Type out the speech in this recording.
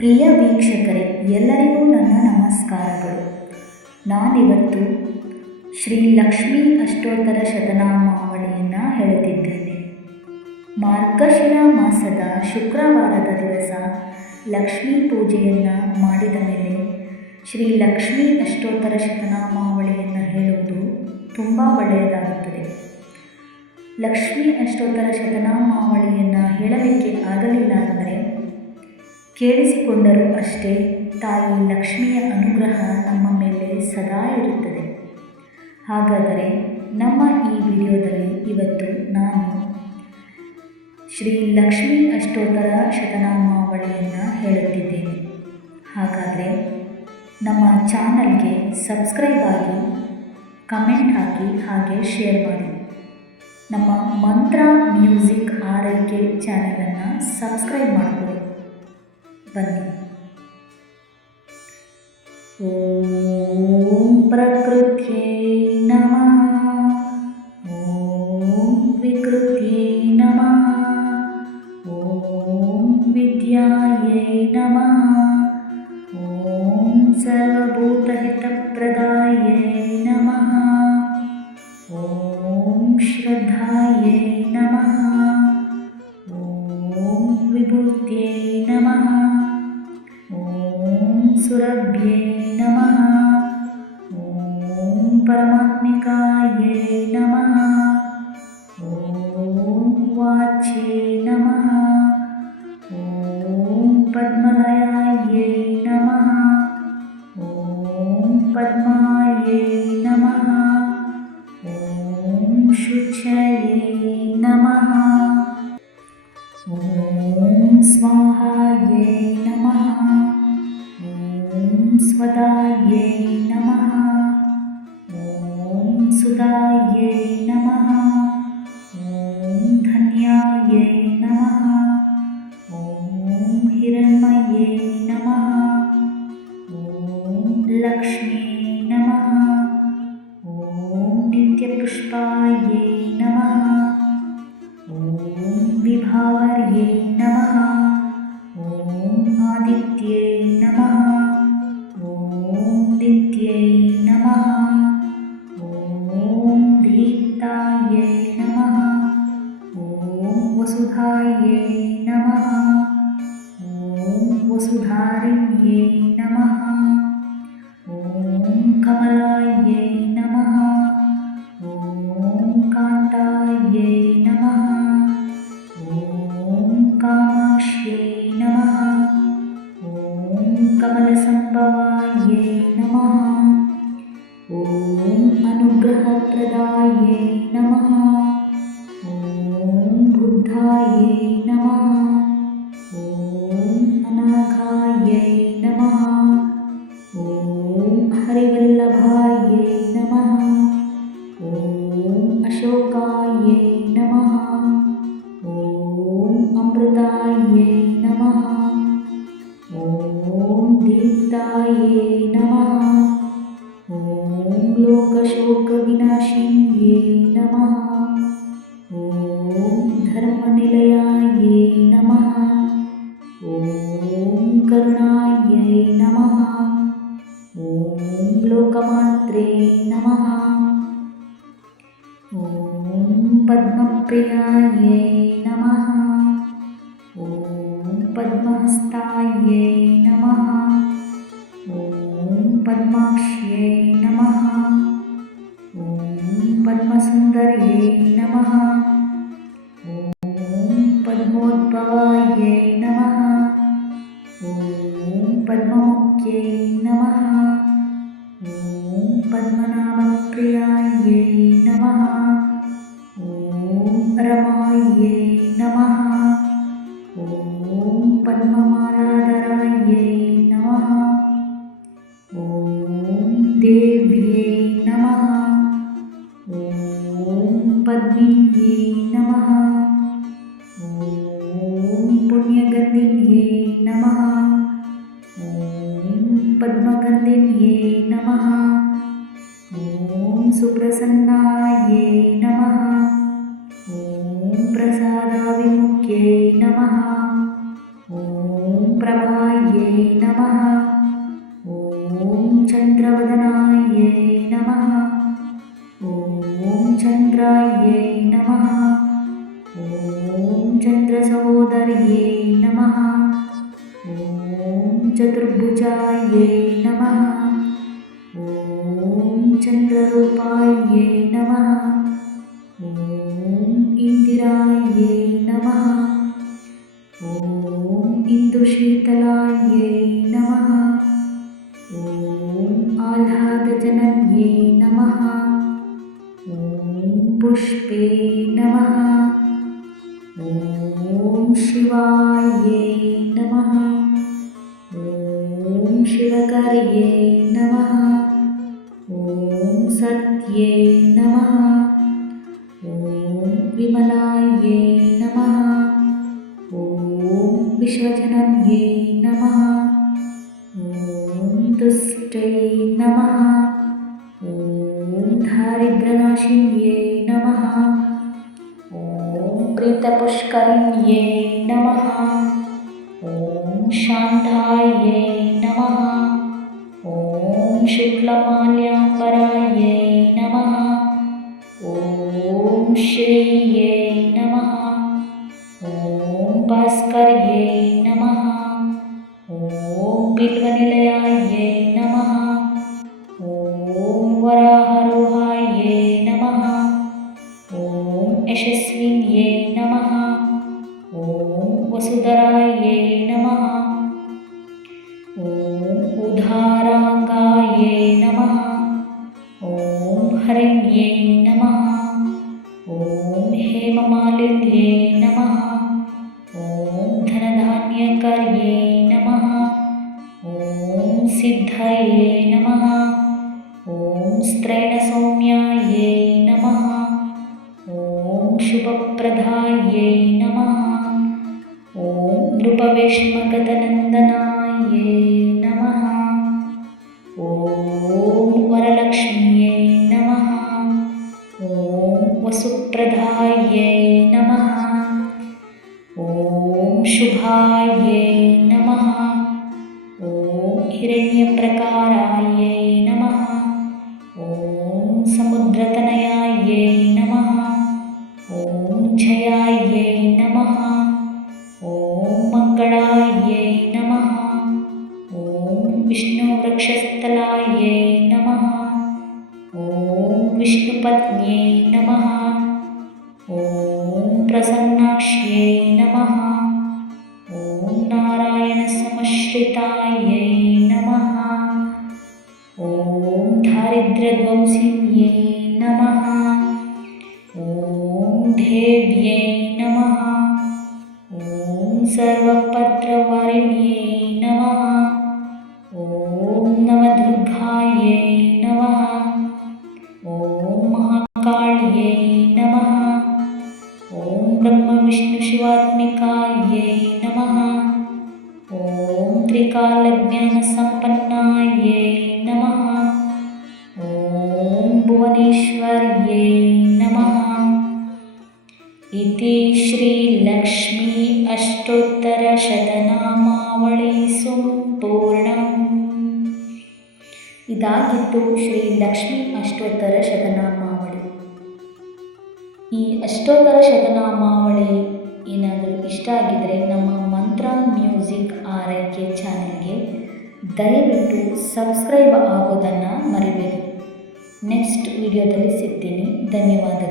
ಪ್ರಿಯ ವೀಕ್ಷಕರೇ, ಎಲ್ಲರಿಗೂ ನನ್ನ ನಮಸ್ಕಾರಗಳು. ನಾನಿವತ್ತು ಶ್ರೀ ಲಕ್ಷ್ಮೀ ಅಷ್ಟೋತ್ತರ ಶತನಾಮಾವಳಿಯನ್ನು ಹೇಳುತ್ತಿದ್ದೇನೆ. ಮಾರ್ಗಶಿರ ಮಾಸದ ಶುಕ್ರವಾರದ ದಿವಸ ಲಕ್ಷ್ಮೀ ಪೂಜೆಯನ್ನು ಮಾಡಿದ ಮೇಲೆ ಶ್ರೀ ಲಕ್ಷ್ಮೀ ಅಷ್ಟೋತ್ತರ ಶತನಾಮಾವಳಿಯನ್ನು ಹೇಳುವುದು ತುಂಬ ಒಳ್ಳೆಯದಾಗುತ್ತದೆ. ಲಕ್ಷ್ಮೀ ಅಷ್ಟೋತ್ತರ ಶತನಾಮಾವಳಿಯನ್ನು ಹೇಳಲಿಕ್ಕೆ ಆಗಲಿಲ್ಲ ಅಂದರೆ ಕೇಳಿಸಿಕೊಂಡರೂ ಅಷ್ಟೇ ತಾಯಿ ಲಕ್ಷ್ಮಿಯ ಅನುಗ್ರಹ ನಮ್ಮ ಮೇಲೆ ಸದಾ ಇರುತ್ತದೆ. ಹಾಗಾದರೆ ನಮ್ಮ ಈ ವಿಡಿಯೋದಲ್ಲಿ ಇವತ್ತು ನಾನು ಶ್ರೀ ಲಕ್ಷ್ಮೀ ಅಷ್ಟೋತ್ತರ ಶತನಾಮಾವಳಿಯನ್ನು ಹೇಳುತ್ತಿದ್ದೇನೆ. ಹಾಗಾದರೆ ನಮ್ಮ ಚಾನಲ್ಗೆ ಸಬ್ಸ್ಕ್ರೈಬ್ ಆಗಿ, ಕಮೆಂಟ್ ಹಾಕಿ, ಹಾಗೆ ಶೇರ್ ಮಾಡಿ. ನಮ್ಮ ಮಂತ್ರ ಮ್ಯೂಸಿಕ್ ಆರೈಕೆ ಚಾನಲನ್ನು ಸಬ್ಸ್ಕ್ರೈಬ್ ಮಾಡಿಕೊಳ್ಳಿ. ಬನ್ನಿ. ಓಂ ಪ್ರಕೃತ್ಯೈ ನಮಃ, ಓಂ ವಿಕೃತ್ಯೈ ನಮಃ, ಓಂ ವಿದ್ಯಾಯೈ ನಮಃ, ಓಂ ಸರ್ವಭೂತಹಿತಪ್ರದಾಯೈ ನಮಃ, ಓಂ ಶ್ರದ್ಧಾಯೈ ನಮಃ, ಓಂ ವಿಭೂತ್ಯೈ ನಮಃ, ಓಂ ಸುರಭ್ಯೈ ನಮಃ, ಓಂ ಪರಮಾತ್ಮಿಕಾಯೈ ನಮಃ, ಓಂ ವಾಚ್ಯೈ ನಮಃ, ಓಂ ಪದ್ಮಲಯಾಯೈ ನಮಃ, ಓಂ ಪದ್ಮಾಯೈ ನಮಃ, ಓಂ ಶುಚ್ಯೈ ನಮಃ, ಓಂ ಸ್ವಾಹಾಯೈ ನಮಃ, ಓಂ ಸ್ವದಾಯೈ ನಮಃ, ಓಂ ಸುದಾಯೈ ನಮಃ, ಓಂ ಧನ್ಯಾಯೈ ನಮಃ, ಓಂ ಹಿರಣ್ಮಯೈ ನಮಃ, ಓಂ ಲಕ್ಷ್ಮೀ ನಮಃ, ಓಂ ನಿತ್ಯಪುಷ್ಪಾಯೈ ನಮಃ, ಓಂ ವಿಭಾವರ್ಯೈ ನಮಃ, ಓಂ ಆದಿತ್ಯೈ ನಮಃ, ಓಂ ದಿತ್ಯೈ ನಮಃ, ಓಂ ದೀಪ್ತಾಯೈ ನಮಃ, ಓಂ ವಸುಧಾಯೈ ನಮಃ, ಓಂ ವಸುಧಾರಿಣ್ಯೈ ನಮಃ, ಓಂ ಕಮಲಾಯೈ ನಮಃ, ಓಂ ಕಾಂತಾಯೈ ನಮಃ, ಓಂ ಕಾಮಾಕ್ಷ್ಯೈ ನಮಃ, ಓಂ ಕಮಲಸಂಭವಾಯೈ ನಮಃ, ಓಂ ಅನುಗ್ರಹಪ್ರದಾಯೈ ನಮಃ, ಓಂ ಬುದ್ಧಾಯೈ ನಮಃ, ಓಂ ಅನಾಘಾಯೈ ನಮಃ, ಓಂ ಹರಿವಲ್ಲಭಾಯೈ ನಮಃ, ಓಂ ಅಶೋಕಾಯೈ ನಮಃ, ಓಂ ಅಮೃತಾಯೈ ನಮಃ, ಓಂ ದೀಪ್ತಾಯೈ ನಮಃ, ಓಂ ಲೋಕಶೋಕವಿನಾಶಿನ್ಯೈ ನಮಃ, ಓಂ ಧರ್ಮನಿಲಯಾಯೈ ನಮಃ, ಓಂ ಕರುಣಾಯೈ ನಮಃ, ಓಂ ಲೋಕಮಾತ್ರೇ ನಮಃ, ಓಂ ಪದ್ಮಪ್ರಿಯಾಯೈ ನಮಃ, ಓಂ ಪದ್ಮಹಸ್ತಾಯೈ ನಮಃ, ಓಂ ಪದ್ಮಾಕ್ಷ್ಯೈ ನಮಃ, ಓಂ ಪದ್ಮಸುಂದರ್ಯೈ ನಮಃ, ಓಂ ಪದ್ಮೋದ್ಭವಾಯೈ ನಮಃ, ಓಂ ಪದ್ಮಮುಖ್ಯೈ ನಮಃ, ಓಂ ಪದ್ಮನಾಭಪ್ರಿಯಾಯೈ ನಮಃ, ಓಂ ರಮಾಯೈ ನಮಃ, ಓಂ ಪದ್ಮಮಾಲಾಧರಾಯೈ ನಮಃ, ಓಂ ದೇವ್ಯೈ ನಮಃ, ಓಂ ಪದ್ಮಿನ್ಯೈ ನಮಃ, ಓಂ ಪುಣ್ಯಗಂಧಿನ್ಯೈ ನಮಃ, ಓಂ ಪದ್ಮಗಂಧಿನ್ಯೈ ನಮಃ, ಓಂ ಸುಪ್ರಸನ್ನಾಯೈ ನಮಃ, ಓಂ ಪ್ರಸಾದಾವಿಮುಖ್ಯೈ ನಮಃ, ಓಂ ಪ್ರಭಾಯೈ ಚತುರ್ಭುಜಾಯೈ ನಮಃ. ಓಂ ಚಂದ್ರರೂಪಾಯೈ ನಮಃ. ಓಂ ಇಂದಿರಾಯೈ ನಮಃ. ಓಂ ಇಂದುಶೀತಲಾಯೈ ನಮಃ. ಓಂ ಆಹ್ಲಾದಜನನ್ಯೈ ನಮಃ. ಓಂ ಪುಷ್ಪೇ ನಮಃ. ಓಂ ಶಿವಾಯೈ ನಮಃ. ಓಂ ಶಿವಕರ್ಯೈ ನಮಃ. ಓಂ ಸತ್ಯೈ ನಮಃ. ಓಂ ವಿಮಲಾಯೈ ನಮಃ. ಓಂ ವಿಶ್ವಜನನ್ಯೈ ನಮಃ. ಓಂ ತುಷ್ಟೈ ನಮಃ. ಓಂ ದಾರಿದ್ರ್ಯನಾಶಿನ್ಯೈ ನಮಃ. ಓಂ ಪ್ರೀತಪುಷ್ಕರಿಣ್ಯೈ ನಮಃ. ಓಂ ಶಾಂತಾಯೈ ನಮಃ. ಓಂ ಶುಕ್ಲಮಾಲ್ಯಾಂಬರಾಯೈ ನಮಃ. ಓಂ ಶ್ರೀಯೈ ನಮಃ. ಓಂ ಭಾಸ್ಕರ್ಯೈ ನಮಃ. ಓಂ ಬಿಲ್ವನಿಲಯಾಯೈ ನಮಃ. ಓಂ ವರಾಹರೋಹಾಯೈ ನಮಃ. ಓಂ ಯಶಸ್ವಿನ್ಯೈ ನಮಃ. ಓಂ ವಸುಧರಾಯೈ ನಮಃ. ಓಂ ಉದಾರಾಂಗಾಯೈ ನಮಃ. ಓಂ ಹರಿಣ್ಯೈ ನಮಃ. ಓಂ ಹೇಮಮಾಲಿನ್ಯೈ ನಮಃ. ಓಂ ಧನಧಾನ್ಯಕರ್ಯೈ ನಮಃ. ಓಂ ಸಿದ್ಧಯೈ ನಮಃ. ಓಂ ಸ್ತ್ರೈಣಸೌಮ್ಯಾಯೈ ನಮಃ. ಓಂ ಶುಭಪ್ರದಾಯೈ ನಮಃ. ಓಂ ನೃಪವೇಶ್ಮಗತನಂದನಾಯೈ ನಮಃ. ಓಂ ವರಲಕ್ಷ್ಮ್ಯೈ ನಮಃ. ಓಂ ವಸುಪ್ರದಾಯೈ ನಮಃ. ಓಂ ಶುಭಾಯೈ ನಮಃ. ಓಂ ಹಿರಣ್ಯಪ್ರಕಾರಾಯೈ ನಮಃ. ಓಂ ಸಮುದ್ರತನಯಾಯೈ ನಮಃ. ಓಂ ಜಯಾಯೈ ನಮಃ. ಓಂ ಮಂಗಳಾಯೈ ನಮಃ. ಓಂ ವಿಷ್ಣುವೃಕ್ಷಸ್ಥಲಾಯೈ ನಮಃ. ಓಂ ವಿಷ್ಣುಪತ್ನ್ಯೈ ನಮಃ. ಓಂ ಪ್ರಸನ್ನಾಕ್ಷ್ಯೈ ನಮಃ. ಓಂ ನಾರಾಯಣಸಮಶ್ರಿತಾಯೈ ನಮಃ. ಓಂ ದಾರಿದ್ರ್ಯಧ್ವಂಸಿನ್ಯೈ ನಮಃ. ಓಂ ದೇವ್ಯೈ ನಮಃ. ಓಂ ಸರ್ವಪತ್ರವಾರಿಣ್ಯೈ ನಮಃ. ಓಂ ನವದುರ್ಗಾಯೈ ನಮಃ. ಓಂ ಮಹಾಕಾಳ್ಯೈ ನಮಃ. ಓಂ ಬ್ರಹ್ಮವಿಷ್ಣುಶಿವಾತ್ಮಿಕಾಯೈ ನಮಃ. ಓಂ ತ್ರಿಕಾಲಜ್ಞಾನಸಂಪನ್ನಾಯೈ ನಮಃ. ಓಂ ಭುವನೇಶ್ವರ್ಯೈ ನಮಃ. ಇತಿ ಶ್ರೀ ಲಕ್ಷ್ಮೀ ಅಷ್ಟೋತ್ತರಶತನಾಮಾವಳಿ ಸಂಪೂರ್ಣಂ. ಇದಾಗಿತ್ತು ಶ್ರೀ ಲಕ್ಷ್ಮೀ ಅಷ್ಟೋತ್ತರ ಶತನಾಮಾವಳಿ. ಈ ಅಷ್ಟೋತ್ತರ ಶತನಾಮಾವಳಿ ಏನಾದರೂ ಇಷ್ಟ ಆಗಿದರೆ ನಮ್ಮ ಮಂತ್ರ ಮ್ಯೂಸಿಕ್ ಆರೈಕೆ ಚಾನೆಲ್ಗೆ ದಯವಿಟ್ಟು ಸಬ್ಸ್ಕ್ರೈಬ್ ಆಗೋದನ್ನು ಮರಿಬೇಡಿ. ನೆಕ್ಸ್ಟ್ ವಿಡಿಯೋದಲ್ಲಿ ಸಿಗ್ತೀನಿ. ಧನ್ಯವಾದಗಳು.